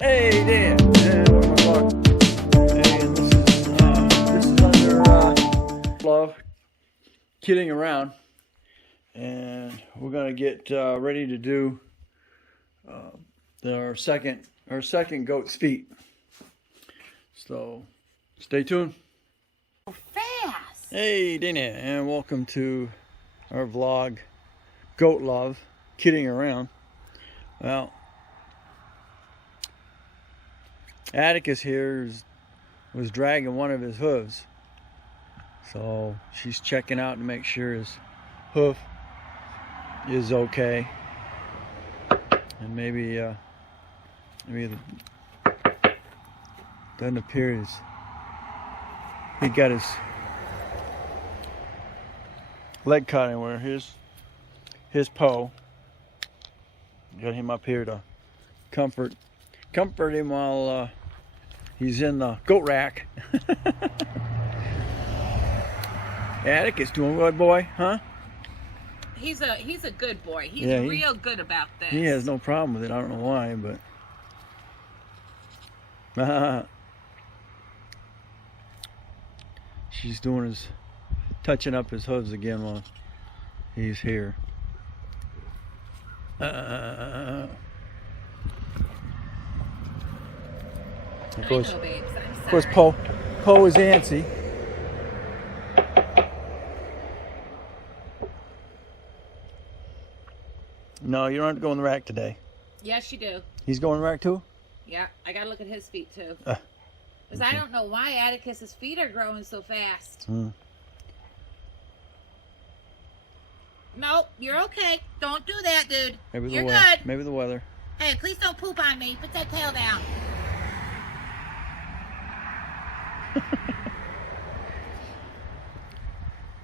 Hey Dan, and welcome along. And this is under Love Kidding Around, and we're gonna get ready to do our second goat's feet. So stay tuned. Fast. Hey Dana, and welcome to our vlog, Goat Love Kidding Around. Well, Atticus here was dragging one of his hooves, so she's checking out to make sure his hoof is okay, and maybe it doesn't appear as he got his leg caught anywhere. Here's his Poe. Got him up here to comfort him while he's in the goat rack. Atticus doing good, boy, huh? He's a good boy. He's real good about this. He has no problem with it. I don't know why, but she's touching up his hooves again while he's here. Of course, I know, babes. I'm sorry. Of course, Poe is antsy. No, you don't have to go in the rack today. Yes, you do. He's going in the rack too? Yeah, I gotta look at his feet too. Because I don't know why Atticus's feet are growing so fast. Nope, you're okay. Don't do that, dude. You're good. Maybe the weather. Hey, please don't poop on me. Put that tail down.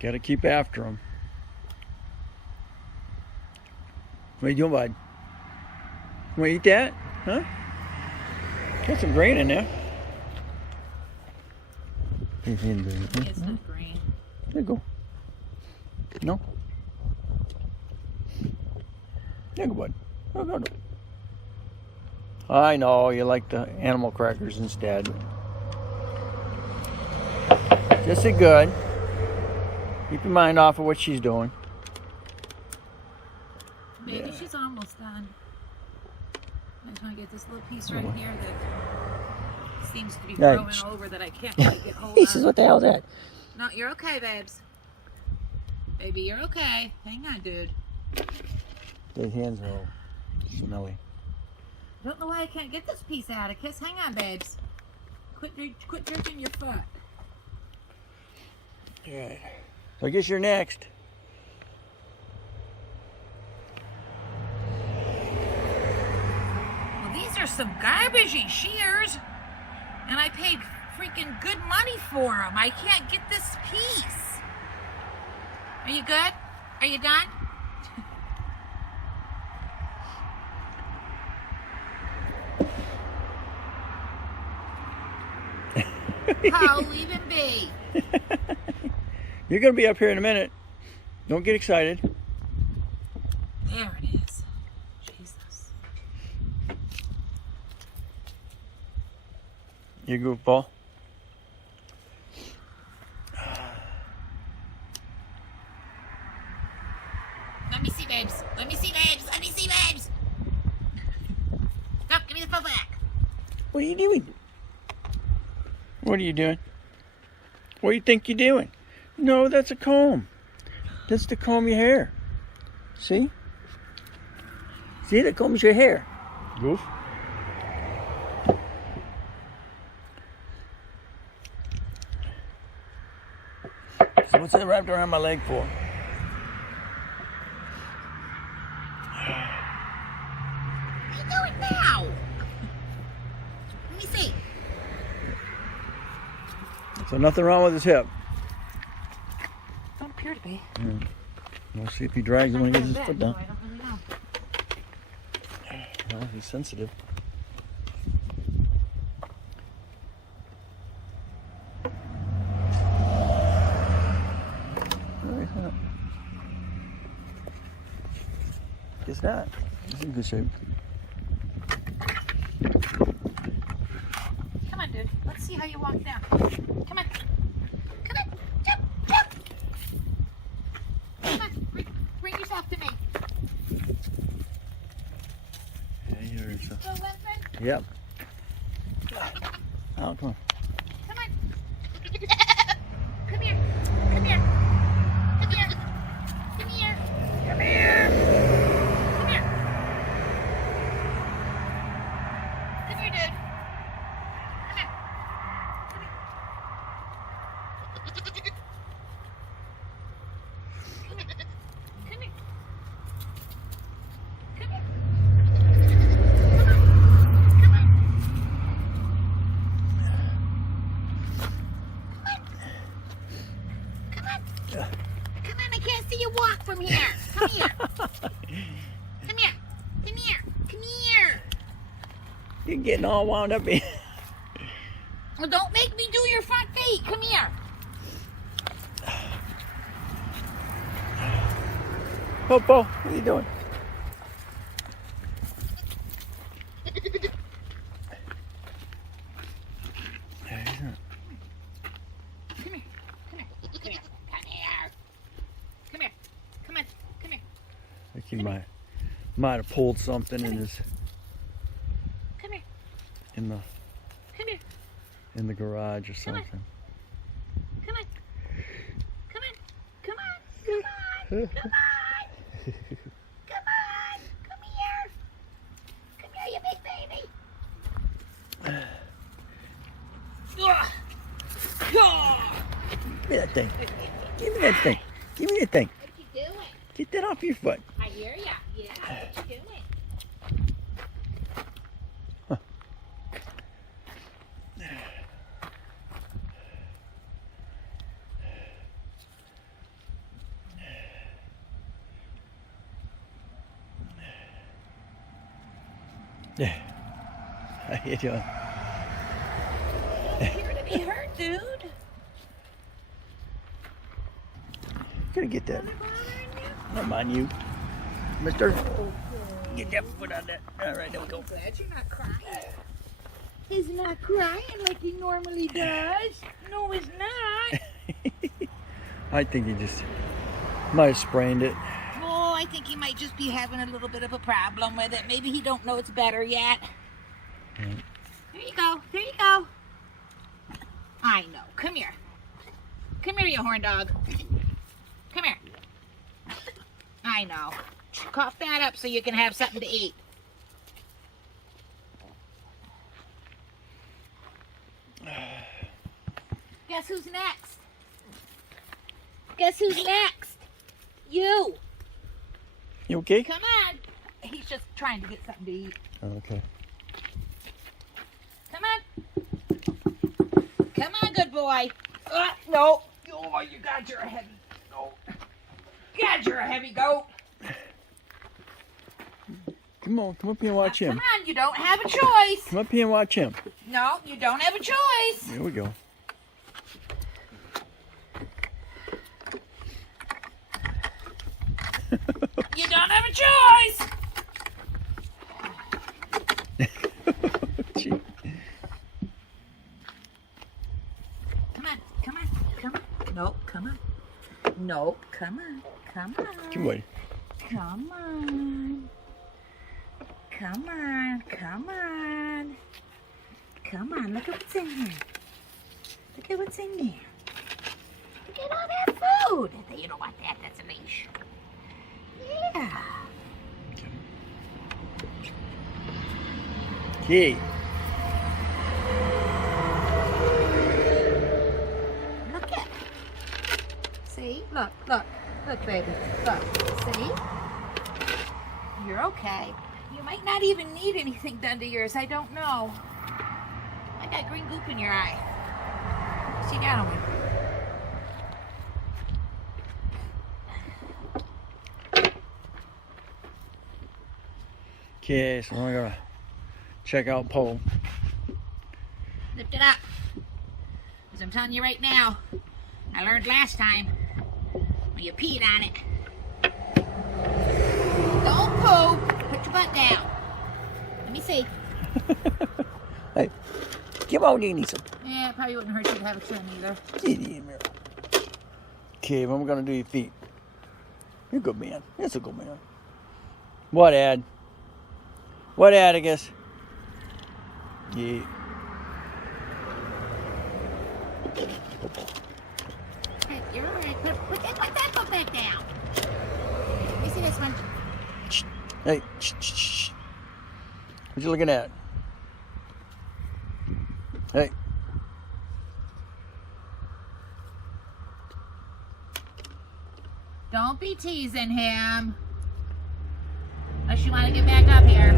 Gotta keep after him. What are you doing, bud? You wanna eat that? Huh? Got some grain in there. It's not green. There you go. No? There you go, bud. Oh, go. I know, you like the animal crackers instead. Just a good. Keep your mind off of what she's doing. Maybe she's almost done. I'm trying to get this little piece right here that seems to be growing over that I can't quite get hold of. He says, what the hell is that? No, you're okay, babes. Baby, you're okay. Hang on, dude. Those hands are all smelly. I don't know why I can't get this piece, Atticus. Hang on, babes. Quit jerking your foot. Alright. So I guess you're next. Well, these are some garbagey shears. And I paid freaking good money for them. I can't get this piece. Are you good? Are you done? Oh, leave him be. You're going to be up here in a minute. Don't get excited. There it is. Jesus. You goofball. Let me see, babes. Let me see, babes. Let me see, babes. Stop. Give me the phone back. What are you doing? What are you doing? What do you think you're doing? No, that's a comb. That's to comb your hair. See? See, that combs your hair. Goof. So what's that wrapped around my leg for? What are you doing now? Let me see. So nothing wrong with his hip. Don't appear to be. We'll see if he drags him when he gets his foot down. I don't really know. Well, he's sensitive. Guess not. He's in good shape. how you walk down. Come on. Come on. Jump, jump. Come on. Bring yourself to me. Yeah, you're so. Go, Wentman. Yep. Oh, come on. Come on. Come here. Come here. Come here. Come here. Come here. Come here. Come here, dude. Come here. Come here. Come here. Come here. Come here. Come on. Come on. Come on. Come on, I can't see you walk from here. Come here. Come here. Come here. Come here. You're getting all wound up in. Well, don't make me do your front feet. Come here. Popo, what are you doing? There you go. Come here. Come here. Come here. Come here. Come here. Come on. Come here. I think he might have pulled something in his Come here. in the Come here. in the garage or Come on. something. Come on. Come on. Come on. Come on. Come on. Come on. Come here. Come here, you big baby. Ugh. Ugh. Give me that thing. Give me that thing. Give me that thing. What you doing? Get that off your foot. I hear ya. Yeah, what you doing? Yeah. How you doing? You're gonna be hurt, dude. Gonna get that. I'm on you, mister. Get that foot on that. All right, there we go. Glad you're not crying. He's not crying like he normally does. No, he's not. I think he just might have sprained it. Oh, I think he might just be having a little bit of a problem with it. Maybe he don't know it's better yet. Right. There you go. There you go. I know. Come here. Come here, you horn dog. Come here. I know. Cough that up so you can have something to eat. Guess who's next? Guess who's next? You. You okay? Come on. He's just trying to get something to eat. Okay. Come on. Come on, good boy. No. Oh, you got you're a heavy goat. God, you're a heavy goat. Come on, come up here and watch him. Come on, you don't have a choice. Come up here and watch him. No, you don't have a choice. Here we go. You don't have a choice. Gee. Come on, come on, come on. Nope, come on. Nope, come on, come on. Come on. Come on. Come on, come on. Come on, look at what's in here. Look at what's in there. Look at all that food. You don't want that, that's a leash. Yeah. Okay. Look at it. See? Look, look. Look, baby. Look. See? You're okay. You might not even need anything done to yours. I don't know. I got green goop in your eye. What's you got on me? Okay, so we're gonna check out Poe. Lift it up. Because I'm telling you right now, I learned last time when you peed on it. Don't poo. Put your butt down. Let me see. Hey. Come on, you need some. Yeah, it probably wouldn't hurt you to have a trim either. Okay, I'm gonna do your feet. You're a good man. That's a good man. What, Ad? What, Atticus? Yeah. Hey, you're all right. Put that foot back down. Let me see this one. Hey, shh. What you looking at? Hey. Don't be teasing him. Unless you want to get back up here.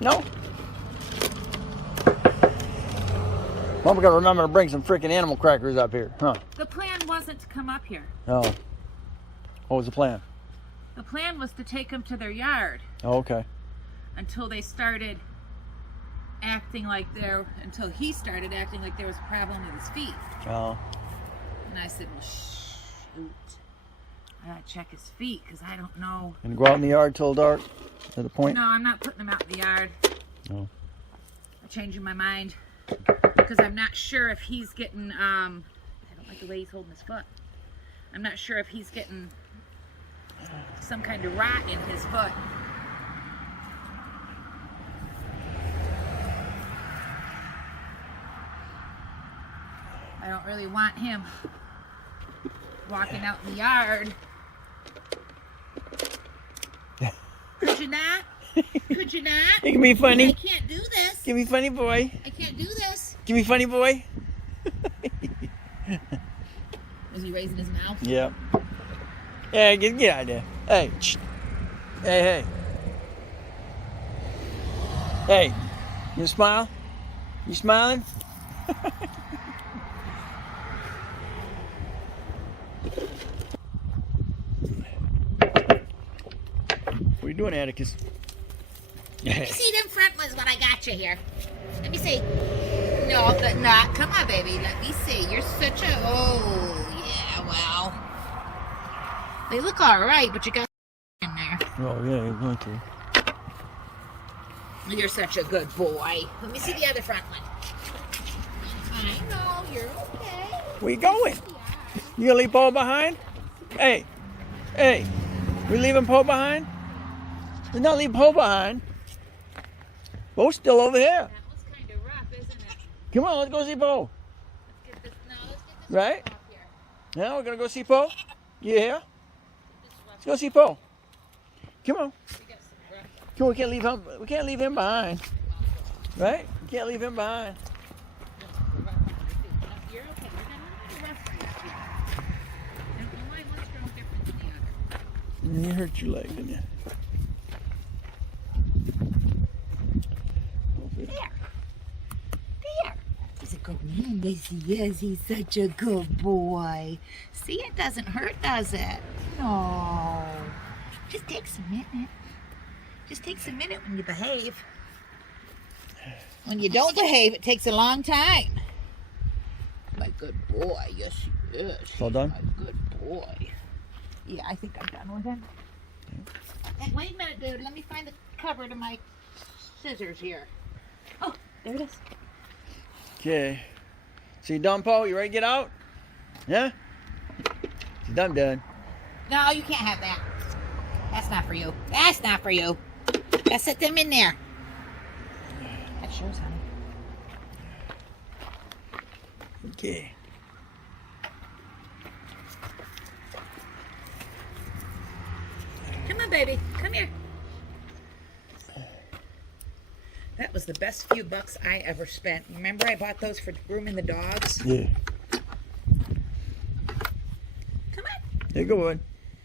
No. Well, we gotta remember to bring some freaking animal crackers up here, huh? The plan wasn't to come up here. Oh. What was the plan? The plan was to take him to their yard. Oh, okay. Until he started acting like there was a problem with his feet. Oh. And I said, well, shoot. I gotta check his feet because I don't know. And go out in the yard till dark? At the point? No, I'm not putting him out in the yard. Oh. I'm changing my mind because I'm not sure if he's getting, I don't like the way he's holding his foot. I'm not sure if he's getting some kind of rot in his foot. I don't really want him walking out in the yard. Could you not? Could you not? Give me funny. I can't do this. Give me funny boy. I can't do this. Give me funny boy. Was he raising his mouth? Yeah. Yeah, get out of there. Hey. Shh. Hey. Hey. You smile? You smiling? What are you doing, Atticus? Let me see them front ones when I got you here. Let me see. No, not. Come on, baby. Let me see. You're such a... Oh, yeah, well. They look all right, but you got in there. Oh, yeah, you're going to. You're such a good boy. Let me see the other front one. I know. You're okay. Where you going? You gonna leave Paul behind? Hey. We leaving Paul behind? We're not leaving Paul behind. Po's still over here. That was kind of rough, isn't it? Come on, let's go see Po. Let's get this Right? off here. Yeah, we're gonna go see Po. You here? Let's go see Po. Come on. Come on, we can't leave him behind. Right? We can't leave him behind. You're okay. You're not rough right here. I don't know why one's grown different than the other. You hurt your leg, didn't you? There. He's a good man. Yes, he is. He's such a good boy. See, it doesn't hurt, does it? No. Just takes a minute. Just takes a minute when you behave. When you don't behave, it takes a long time. My good boy. Yes, he is. All done? My good boy. Yeah, I think I'm done with him. Hey, wait a minute, dude. Let me find the cover to my scissors here. Oh, there it is. Okay. So you done, Po? You ready to get out? Yeah? You done, done. No, you can't have that. That's not for you. That's not for you. Gotta set them in there. That's yours, honey. Okay. Come on, baby. Come here. That was the best few bucks I ever spent. Remember I bought those for grooming the dogs? Yeah. Come on. Here you go, bud.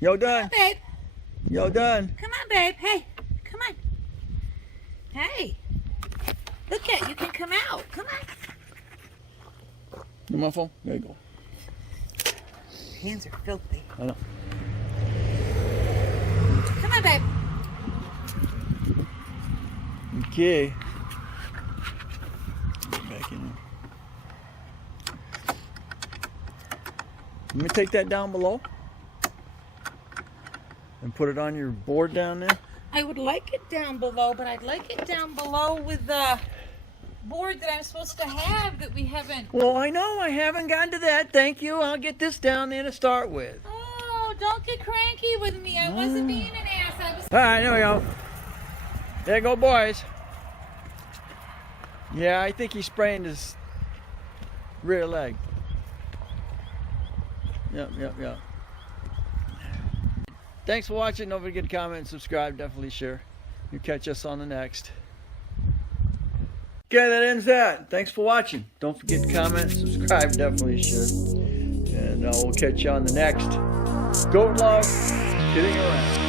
Yo, done. Babe. Yo, done. Come on, babe. Hey. Come on. Hey. Look at you can come out. Come on. You my phone? There you go. Hands are filthy. I know. Come on, babe. Okay. Get back in there. Let me take that down below. and put it on your board down there? I would like it down below, but I'd like it down below with the board that I'm supposed to have that we haven't. Well, I know. I haven't gotten to that. Thank you. I'll get this down there to start with. Oh, don't get cranky with me. I wasn't being an ass. I was. All right, there we go. There go, boys. Yeah, I think he sprained his rear leg. Yep. Thanks for watching. Don't forget to comment and subscribe. Definitely share. You'll catch us on the next. Okay, that ends that. Thanks for watching. Don't forget to comment, subscribe, definitely share. And we'll catch you on the next. Goat love, kidding around.